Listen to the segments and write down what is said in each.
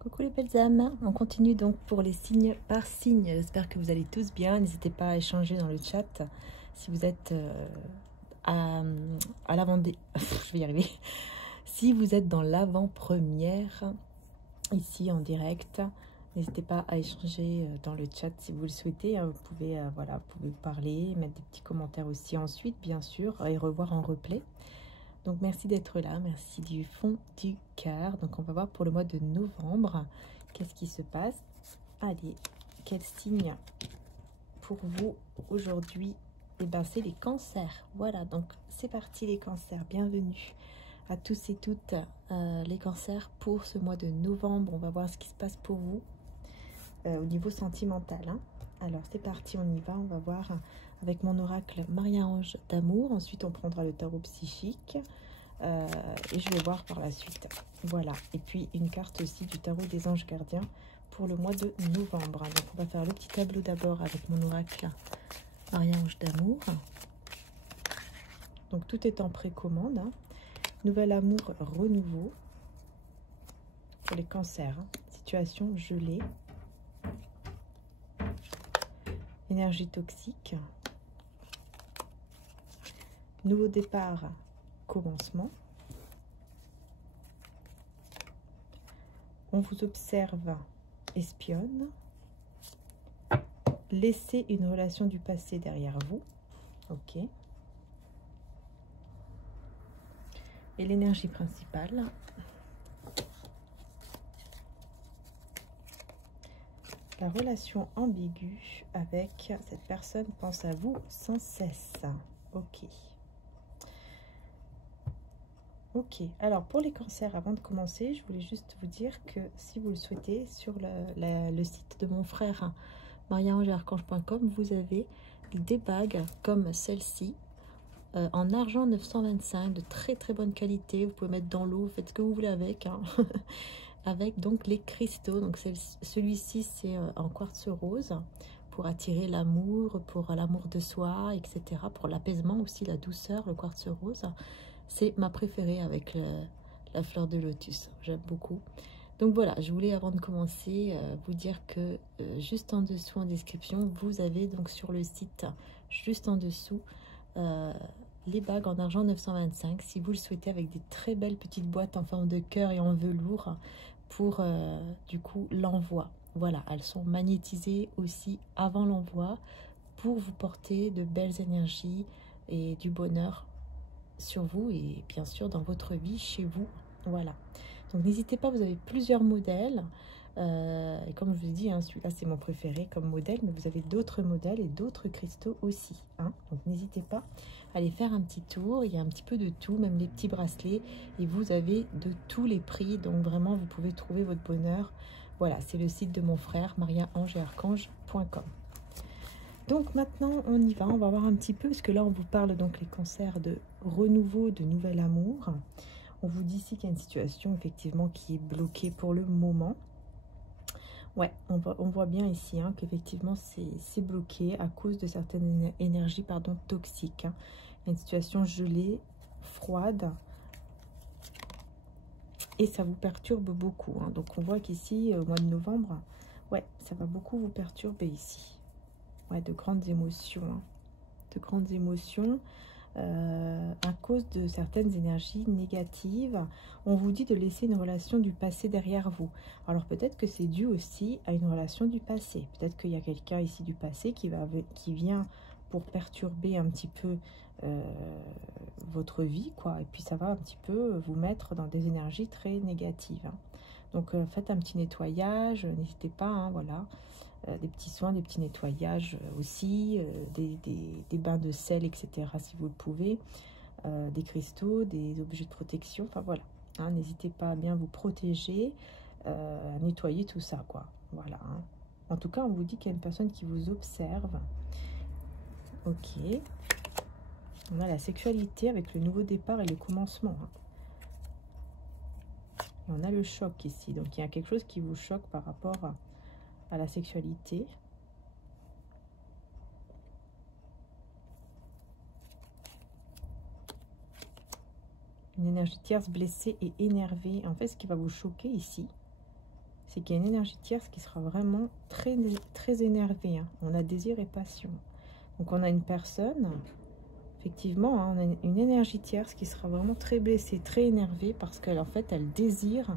Coucou les belles âmes, on continue donc pour les signes par signe. J'espère que vous allez tous bien. N'hésitez pas à échanger dans le chat si vous êtes à l'avant des... je vais y arriver. Si vous êtes dans l'avant-première, ici en direct, n'hésitez pas à échanger dans le chat si vous le souhaitez. Vous pouvez, voilà, vous pouvez parler, mettre des petits commentaires aussi ensuite, bien sûr, et revoir en replay. Donc merci d'être là, merci du fond du cœur. Donc on va voir pour le mois de novembre, qu'est-ce qui se passe. Allez, quel signe pour vous aujourd'hui? Eh bien c'est les cancers. Voilà, donc c'est parti les cancers. Bienvenue à tous et toutes les cancers pour ce mois de novembre. On va voir ce qui se passe pour vous au niveau sentimental. Hein. Alors c'est parti, on y va, on va voir avec mon oracle Maria-Ange d'amour. Ensuite on prendra le tarot psychique et je vais voir par la suite. Voilà, et puis une carte aussi du tarot des anges gardiens pour le mois de novembre. Donc on va faire le petit tableau d'abord avec mon oracle Maria-Ange d'amour. Donc tout est en précommande. Hein. Nouvel amour, renouveau pour les cancers. Hein. Situation gelée. Énergie toxique. Nouveau départ, commencement. On vous observe, espionne. Laissez une relation du passé derrière vous. Ok. Et l'énergie principale. La relation ambiguë avec cette personne pense à vous sans cesse. Ok. Ok. Alors, pour les cancers, avant de commencer, je voulais juste vous dire que si vous le souhaitez, sur le site de mon frère, mariaangearchange.com, vous avez des bagues comme celle-ci, en argent 925, de très très bonne qualité. Vous pouvez mettre dans l'eau, faites ce que vous voulez avec. Hein. Avec donc les cristaux. Donc celui-ci c'est en quartz rose pour attirer l'amour, pour l'amour de soi, etc. Pour l'apaisement aussi, la douceur, le quartz rose. C'est ma préférée avec la fleur de lotus. J'aime beaucoup. Donc voilà, je voulais avant de commencer vous dire que juste en dessous en description, vous avez donc sur le site, juste en dessous, les bagues en argent 925 si vous le souhaitez, avec des très belles petites boîtes en forme de cœur et en velours pour du coup l'envoi. Voilà, elles sont magnétisées aussi avant l'envoi pour vous porter de belles énergies et du bonheur sur vous et bien sûr dans votre vie, chez vous. Voilà, donc n'hésitez pas, vous avez plusieurs modèles. Et comme je vous dis, hein, celui-là c'est mon préféré comme modèle, mais vous avez d'autres modèles et d'autres cristaux aussi. Hein, donc n'hésitez pas à aller faire un petit tour. Il y a un petit peu de tout, même les petits bracelets, et vous avez de tous les prix. Donc vraiment, vous pouvez trouver votre bonheur. Voilà, c'est le site de mon frère, mariaangearchange.com. Donc maintenant, on y va. On va voir un petit peu, parce que là, on vous parle donc les cancers de renouveau, de nouvel amour. On vous dit ici qu'il y a une situation effectivement qui est bloquée pour le moment. Ouais, on voit bien ici hein, qu'effectivement c'est bloqué à cause de certaines énergies toxiques. Hein. Il y a une situation gelée, froide, et ça vous perturbe beaucoup. Hein. Donc on voit qu'ici, au mois de novembre, ouais, ça va beaucoup vous perturber ici. Ouais, de grandes émotions. Hein. De grandes émotions. À cause de certaines énergies négatives, on vous dit de laisser une relation du passé derrière vous. Alors peut-être que c'est dû aussi à une relation du passé. Peut-être qu'il y a quelqu'un ici du passé qui vient pour perturber un petit peu votre vie, quoi. Et puis ça va un petit peu vous mettre dans des énergies très négatives. Hein. Donc faites un petit nettoyage, n'hésitez pas, hein, voilà. Des petits soins, des petits nettoyages aussi, des bains de sel, etc. si vous le pouvez, des cristaux, des objets de protection, enfin voilà. Hein, n'hésitez pas à bien vous protéger, à nettoyer tout ça, quoi. Voilà. Hein. En tout cas, on vous dit qu'il y a une personne qui vous observe. Ok. On a la sexualité avec le nouveau départ et le commencement. Hein. Et on a le choc ici. Donc, il y a quelque chose qui vous choque par rapport à la sexualité. Une énergie tierce blessée et énervée. En fait, ce qui va vous choquer ici, c'est qu'il y a une énergie tierce qui sera vraiment très, très énervée. Hein. On a désir et passion. Donc on a une personne, effectivement, hein, on a une énergie tierce qui sera vraiment très blessée, très énervée, parce qu'en fait, elle désire,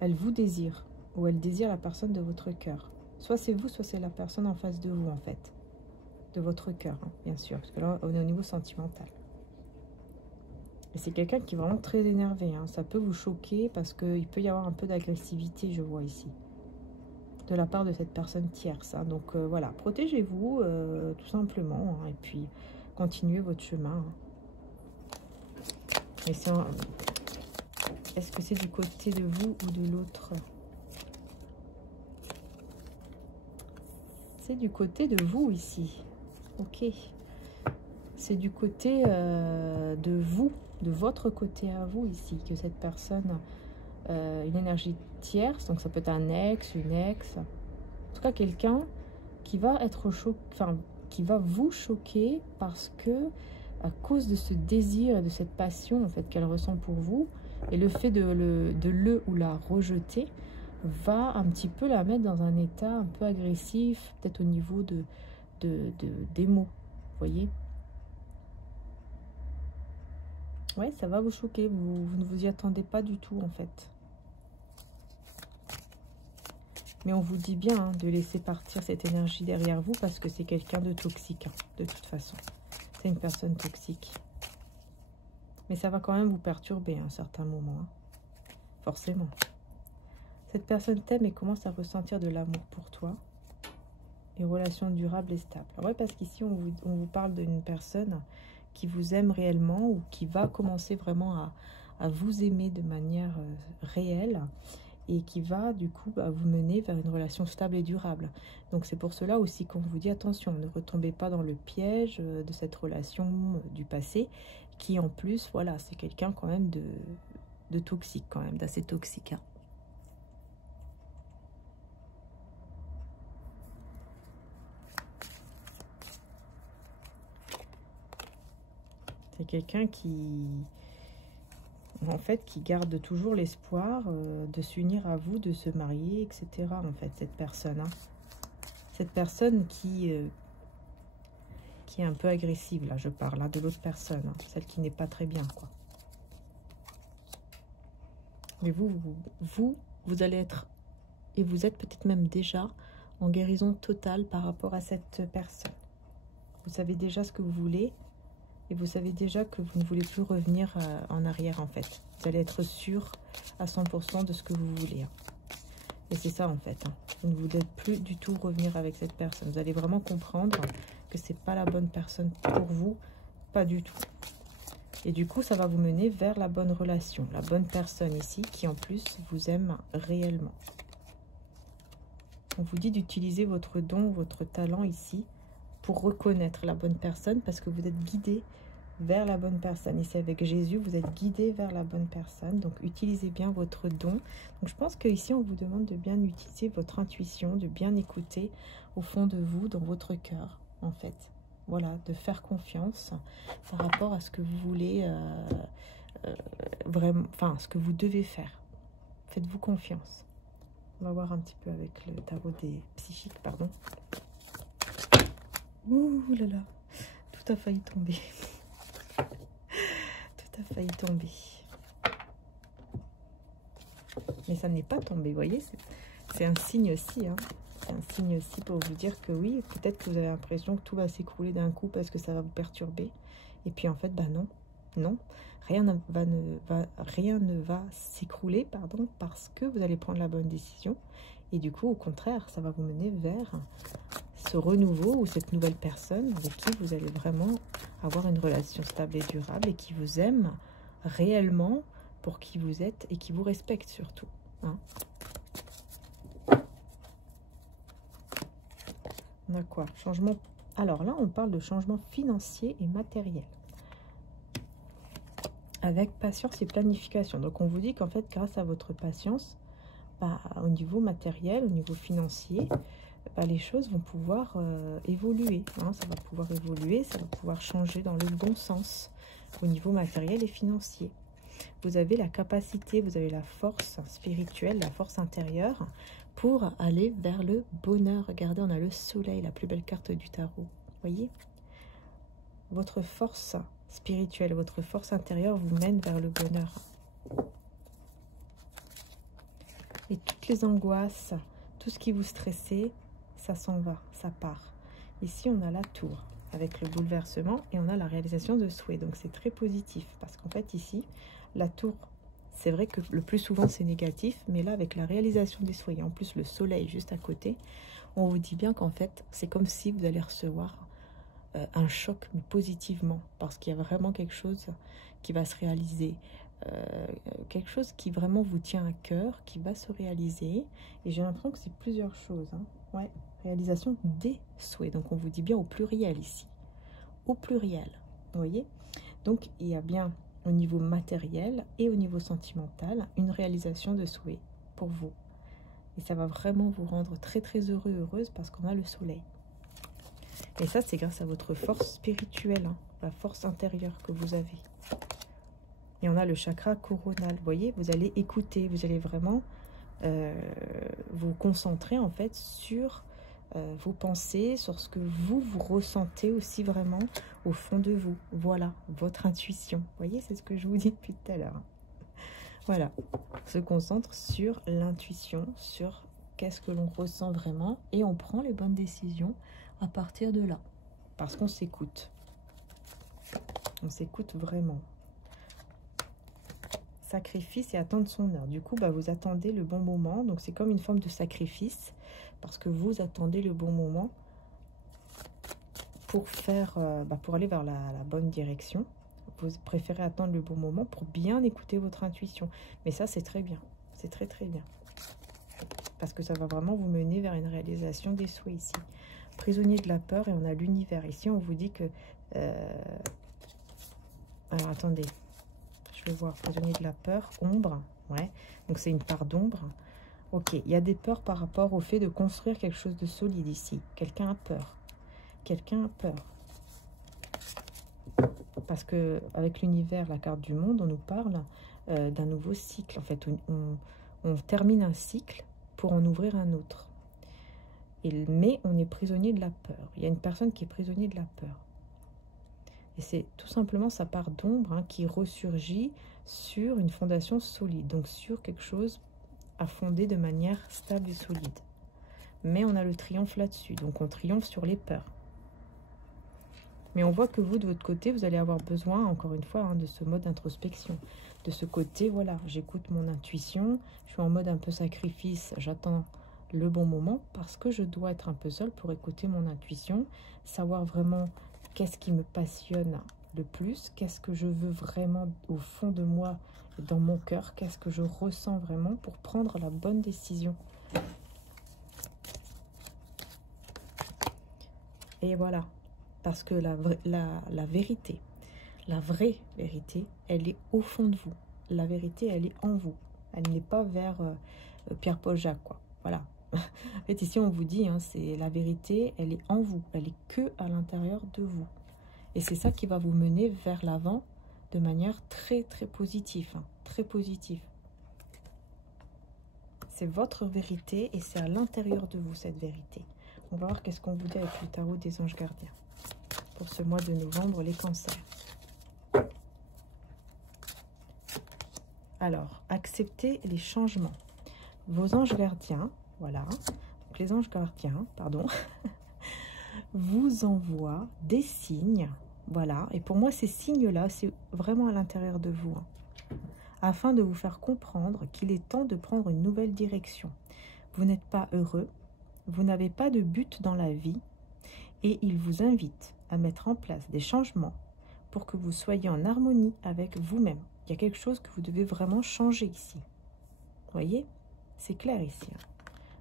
elle vous désire, ou elle désire la personne de votre cœur. Soit c'est vous, soit c'est la personne en face de vous, en fait. De votre cœur, hein, bien sûr, parce que là, on est au niveau sentimental. Et c'est quelqu'un qui est vraiment très énervé. Hein. Ça peut vous choquer parce qu'il peut y avoir un peu d'agressivité, je vois ici, de la part de cette personne tierce. Hein. Donc voilà, protégez-vous tout simplement. Hein, et puis, continuez votre chemin. Hein. Est-ce que c'est du côté de vous ou de l'autre? C'est du côté de vous ici. Ok. C'est du côté de vous, de votre côté à vous ici, que cette personne, une énergie tierce, donc ça peut être un ex, une ex, en tout cas quelqu'un qui va être choqué, enfin qui va vous choquer parce que à cause de ce désir et de cette passion en fait qu'elle ressent pour vous, et le fait de le ou la rejeter va un petit peu la mettre dans un état un peu agressif, peut-être au niveau des mots, vous voyez. Ouais, ça va vous choquer, vous ne vous y attendez pas du tout en fait. Mais on vous dit bien hein, de laisser partir cette énergie derrière vous parce que c'est quelqu'un de toxique, hein, de toute façon. C'est une personne toxique. Mais ça va quand même vous perturber à un certain moment, hein, forcément. Cette personne t'aime et commence à ressentir de l'amour pour toi. Et relations durables et stables. Ouais, parce qu'ici, on vous parle d'une personne qui vous aime réellement ou qui va commencer vraiment à vous aimer de manière réelle et qui va du coup vous mener vers une relation stable et durable. Donc c'est pour cela aussi qu'on vous dit attention, ne retombez pas dans le piège de cette relation du passé qui en plus, voilà, c'est quelqu'un quand même de toxique quand même, d'assez toxique. Hein. C'est quelqu'un qui, en fait, qui garde toujours l'espoir de s'unir à vous, de se marier, etc. En fait, cette personne. Hein. Cette personne qui est un peu agressive, là, je parle, là, de l'autre personne. Hein, celle qui n'est pas très bien, quoi. Mais vous allez être, et vous êtes peut-être même déjà en guérison totale par rapport à cette personne. Vous savez déjà ce que vous voulez. Et vous savez déjà que vous ne voulez plus revenir en arrière, en fait. Vous allez être sûr à 100% de ce que vous voulez. Hein. Et c'est ça, en fait. Hein. Vous ne voulez plus du tout revenir avec cette personne. Vous allez vraiment comprendre que c'est pas la bonne personne pour vous. Pas du tout. Et du coup, ça va vous mener vers la bonne relation. La bonne personne ici qui, en plus, vous aime réellement. On vous dit d'utiliser votre don, votre talent ici pour reconnaître la bonne personne parce que vous êtes guidé vers la bonne personne. Ici avec Jésus, vous êtes guidé vers la bonne personne. Donc utilisez bien votre don. Donc je pense qu'ici on vous demande de bien utiliser votre intuition, de bien écouter au fond de vous, dans votre cœur en fait. Voilà, de faire confiance par rapport à ce que vous voulez vraiment, enfin ce que vous devez faire. Faites-vous confiance. On va voir un petit peu avec le tarot des psychiques, pardon. Ouh là là, tout a failli tomber. Tout a failli tomber. Mais ça n'est pas tombé, vous voyez. C'est un signe aussi. Hein. C'est un signe aussi pour vous dire que oui, peut-être que vous avez l'impression que tout va s'écrouler d'un coup parce que ça va vous perturber. Et puis en fait, bah non. Non. Rien ne va s'écrouler, pardon, parce que vous allez prendre la bonne décision. Et du coup, au contraire, ça va vous mener vers ce renouveau ou cette nouvelle personne avec qui vous allez vraiment avoir une relation stable et durable et qui vous aime réellement pour qui vous êtes et qui vous respecte surtout. Hein. On a quoi? Changement. Alors là, on parle de changement financier et matériel. Avec patience et planification. Donc on vous dit qu'en fait, grâce à votre patience, bah, au niveau matériel, au niveau financier, bah, les choses vont pouvoir évoluer. Hein, ça va pouvoir évoluer, ça va pouvoir changer dans le bon sens au niveau matériel et financier. vous avez la capacité, vous avez la force spirituelle, la force intérieure pour aller vers le bonheur. Regardez, on a le soleil, la plus belle carte du tarot. Voyez, votre force spirituelle, votre force intérieure vous mène vers le bonheur. Et toutes les angoisses, tout ce qui vous stressait, ça s'en va, ça part. Ici, on a la tour avec le bouleversement et on a la réalisation de souhaits. Donc, c'est très positif parce qu'en fait, ici, la tour, c'est vrai que le plus souvent, c'est négatif. Mais là, avec la réalisation des souhaits, et en plus le soleil juste à côté, on vous dit bien qu'en fait, c'est comme si vous allez recevoir un choc, mais positivement. Parce qu'il y a vraiment quelque chose qui va se réaliser. Quelque chose qui vraiment vous tient à cœur, qui va se réaliser. Et j'ai l'impression que c'est plusieurs choses. Hein. Ouais, réalisation des souhaits. Donc on vous dit bien au pluriel ici. Au pluriel. Vous voyez? Donc il y a bien au niveau matériel et au niveau sentimental une réalisation de souhaits pour vous. Et ça va vraiment vous rendre très très heureux, heureuse parce qu'on a le soleil. Et ça c'est grâce à votre force spirituelle, hein, la force intérieure que vous avez. Et on a le chakra coronal. Vous voyez, vous allez écouter, vous allez vraiment vous concentrer en fait sur vos pensées, sur ce que vous ressentez aussi vraiment au fond de vous. Voilà, votre intuition. Vous voyez, c'est ce que je vous dis depuis tout à l'heure. Voilà, on se concentre sur l'intuition, sur qu'est-ce que l'on ressent vraiment et on prend les bonnes décisions à partir de là. Parce qu'on s'écoute. On s'écoute vraiment. Sacrifice et attendre son heure. Du coup, bah, vous attendez le bon moment. Donc, c'est comme une forme de sacrifice parce que vous attendez le bon moment pour faire, pour aller vers la bonne direction. Vous préférez attendre le bon moment pour bien écouter votre intuition. Mais ça, c'est très bien. C'est très, très bien. Parce que ça va vraiment vous mener vers une réalisation des souhaits ici. Prisonnier de la peur et on a l'univers. Ici, on vous dit que... Alors, attendez. Je vais voir, prisonnier de la peur, ombre, ouais, donc c'est une part d'ombre. Ok, il y a des peurs par rapport au fait de construire quelque chose de solide ici. Quelqu'un a peur. Quelqu'un a peur. Parce que avec l'univers, la carte du monde, on nous parle d'un nouveau cycle. En fait, on termine un cycle pour en ouvrir un autre. Mais on est prisonnier de la peur. Il y a une personne qui est prisonnier de la peur. Et c'est tout simplement sa part d'ombre hein, qui ressurgit sur une fondation solide. Donc sur quelque chose à fonder de manière stable et solide. Mais on a le triomphe là-dessus. Donc on triomphe sur les peurs. Mais on voit que vous, de votre côté, vous allez avoir besoin, encore une fois, hein, de ce mode d'introspection. De ce côté, voilà, j'écoute mon intuition. Je suis en mode un peu sacrifice. J'attends le bon moment parce que je dois être un peu seule pour écouter mon intuition. Savoir vraiment... qu'est-ce qui me passionne le plus? Qu'est-ce que je veux vraiment au fond de moi, dans mon cœur? Qu'est-ce que je ressens vraiment pour prendre la bonne décision? Et voilà. Parce que la vérité, la vraie vérité, elle est au fond de vous. La vérité, elle est en vous. Elle n'est pas vers Pierre-Paul Jacques, quoi. Voilà. En fait, ici, on vous dit, hein, c'est la vérité, elle est en vous. Elle est que à l'intérieur de vous. Et c'est ça qui va vous mener vers l'avant de manière très, très positive. Hein, très positive. C'est votre vérité et c'est à l'intérieur de vous, cette vérité. On va voir qu'est-ce qu'on vous dit avec le tarot des anges gardiens. Pour ce mois de novembre, les cancers. Alors, acceptez les changements. Vos anges gardiens... Voilà, donc les anges gardiens, pardon, vous envoient des signes, voilà, et pour moi ces signes-là, c'est vraiment à l'intérieur de vous, hein, afin de vous faire comprendre qu'il est temps de prendre une nouvelle direction. Vous n'êtes pas heureux, vous n'avez pas de but dans la vie, et il vous invite à mettre en place des changements pour que vous soyez en harmonie avec vous-même. Il y a quelque chose que vous devez vraiment changer ici. Vous voyez, c'est clair ici, hein.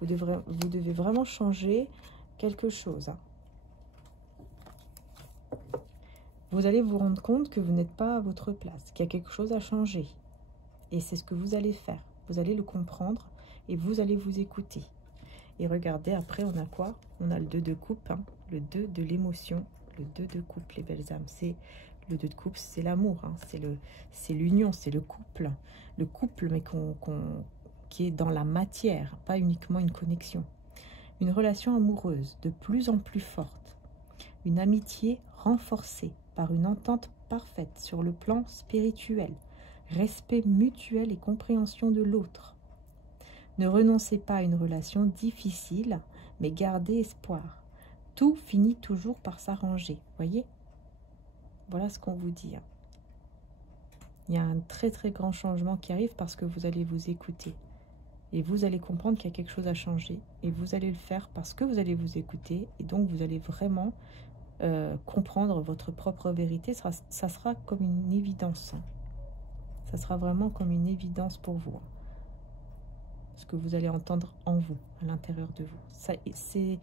Vous devez vraiment changer quelque chose. Hein. Vous allez vous rendre compte que vous n'êtes pas à votre place, qu'il y a quelque chose à changer. Et c'est ce que vous allez faire. Vous allez le comprendre et vous allez vous écouter. Et regardez, après, on a quoi? On a le 2 de coupe, hein, le 2 de l'émotion, le 2 de coupe, les belles âmes. C'est Le 2 de coupe, c'est l'amour, hein, c'est l'union, c'est le couple. Le couple, mais qui est dans la matière, pas uniquement une connexion. Une relation amoureuse de plus en plus forte. Une amitié renforcée par une entente parfaite sur le plan spirituel. Respect mutuel et compréhension de l'autre. Ne renoncez pas à une relation difficile, mais gardez espoir. Tout finit toujours par s'arranger, voyez? Voilà ce qu'on vous dit. Il y a un très très grand changement qui arrive parce que vous allez vous écouter. Et vous allez comprendre qu'il y a quelque chose à changer. Et vous allez le faire parce que vous allez vous écouter. Et donc vous allez vraiment comprendre votre propre vérité. Ça sera comme une évidence. Ça sera vraiment comme une évidence pour vous. Ce que vous allez entendre en vous, à l'intérieur de vous.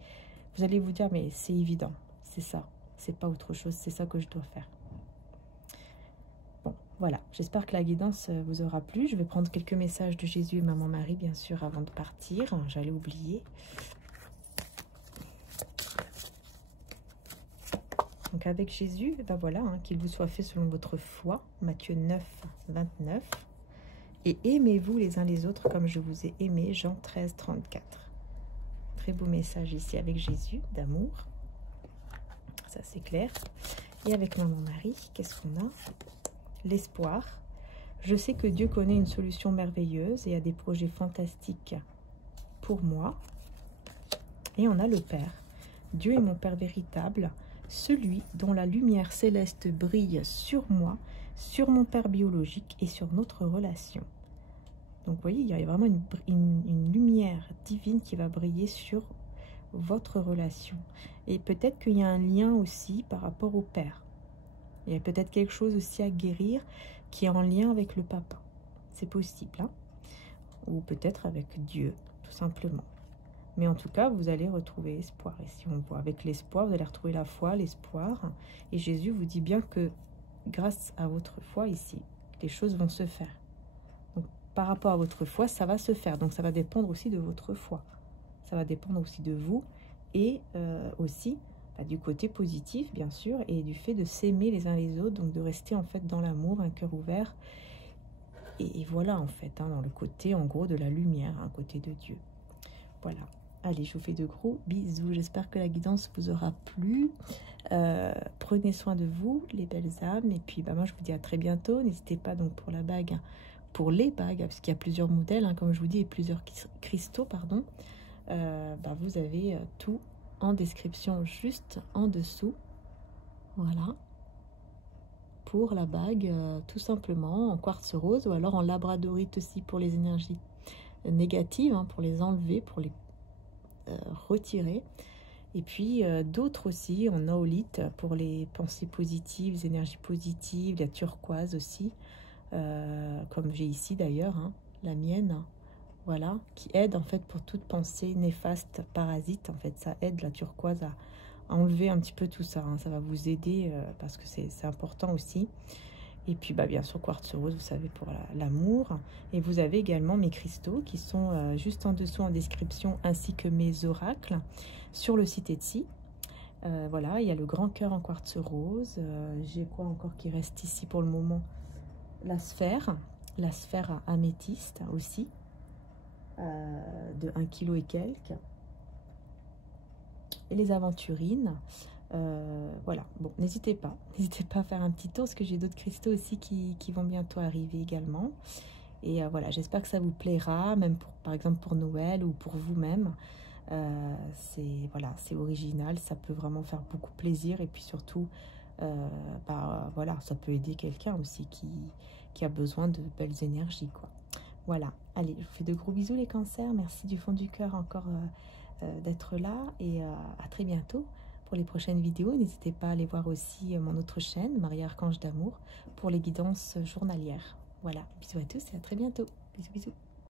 Vous allez vous dire, mais c'est évident. C'est ça. C'est pas autre chose. C'est ça que je dois faire. Bon, voilà. J'espère que la guidance vous aura plu. Je vais prendre quelques messages de Jésus et Maman Marie, bien sûr, avant de partir. J'allais oublier. Donc, avec Jésus, ben voilà, hein, qu'il vous soit fait selon votre foi. Matthieu 9, 29. Et aimez-vous les uns les autres comme je vous ai aimé. Jean 13, 34. Très beau message ici avec Jésus, d'amour. Ça, c'est clair. Et avec Maman Marie, qu'est-ce qu'on a? L'espoir. Je sais que Dieu connaît une solution merveilleuse et a des projets fantastiques pour moi. Et on a le Père. Dieu est mon Père véritable, celui dont la lumière céleste brille sur moi, sur mon Père biologique et sur notre relation. Donc vous voyez, il y a vraiment une lumière divine qui va briller sur votre relation. Et peut-être qu'il y a un lien aussi par rapport au Père. Il y a peut-être quelque chose aussi à guérir qui est en lien avec le papa. C'est possible, hein? Ou peut-être avec Dieu, tout simplement. Mais en tout cas, vous allez retrouver espoir. Et si on voit avec l'espoir, vous allez retrouver la foi, l'espoir. Et Jésus vous dit bien que grâce à votre foi ici, les choses vont se faire. Donc, par rapport à votre foi, ça va se faire. Donc, ça va dépendre aussi de votre foi. Ça va dépendre aussi de vous et aussi du côté positif, bien sûr, et du fait de s'aimer les uns les autres, donc de rester en fait dans l'amour, un cœur ouvert. Et voilà, en fait, hein, dans le côté, en gros, de la lumière, un côté de Dieu. Voilà. Allez, je vous fais de gros bisous. J'espère que la guidance vous aura plu. Prenez soin de vous, les belles âmes. Et puis, moi, je vous dis à très bientôt. N'hésitez pas donc pour la bague, pour les bagues, parce qu'il y a plusieurs modèles, hein, comme je vous dis, et plusieurs cristaux, pardon. Vous avez tout en description juste en dessous. Voilà. Pour la bague, tout simplement, en quartz rose ou alors en labradorite aussi pour les énergies négatives, hein, pour les enlever, pour les retirer. Et puis d'autres aussi en aolite pour les pensées positives, les énergies positives, la turquoise aussi, comme j'ai ici d'ailleurs, hein, la mienne. Voilà, qui aide en fait pour toute pensée néfaste, parasite. En fait, ça aide la turquoise à enlever un petit peu tout ça. Hein. Ça va vous aider parce que c'est important aussi. Et puis, bien sûr, quartz rose, vous savez, pour l'amour. Et vous avez également mes cristaux qui sont juste en dessous en description, ainsi que mes oracles sur le site Etsy. Voilà, il y a le grand cœur en quartz rose. J'ai quoi encore qui reste ici pour le moment? La sphère améthyste aussi. De 1 kg et quelques, et les aventurines. Voilà, bon, n'hésitez pas à faire un petit tour parce que j'ai d'autres cristaux aussi qui vont bientôt arriver également. Et voilà, j'espère que ça vous plaira, même par exemple pour Noël ou pour vous-même. C'est original, ça peut vraiment faire beaucoup plaisir et puis surtout voilà, ça peut aider quelqu'un aussi qui a besoin de belles énergies, quoi. Voilà, allez, je vous fais de gros bisous les cancers, merci du fond du cœur encore d'être là et à très bientôt pour les prochaines vidéos. N'hésitez pas à aller voir aussi mon autre chaîne, Marie Archange d'Amour, pour les guidances journalières. Voilà, bisous à tous et à très bientôt. Bisous, bisous.